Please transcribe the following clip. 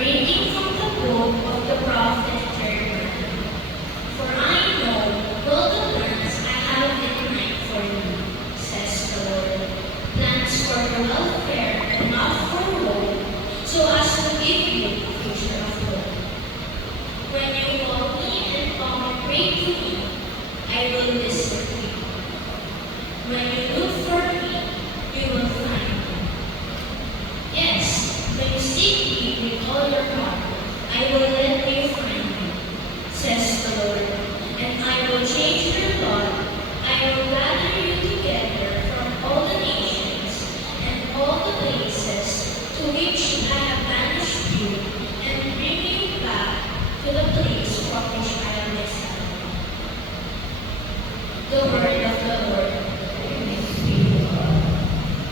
reading from the book of the prophet Jeremiah. For I know all the plans I have in mind for you, says the Lord. Plans for your welfare and not for woe, so as to give you a future of hope. When you call me and come and pray to me, I will listen to you. When you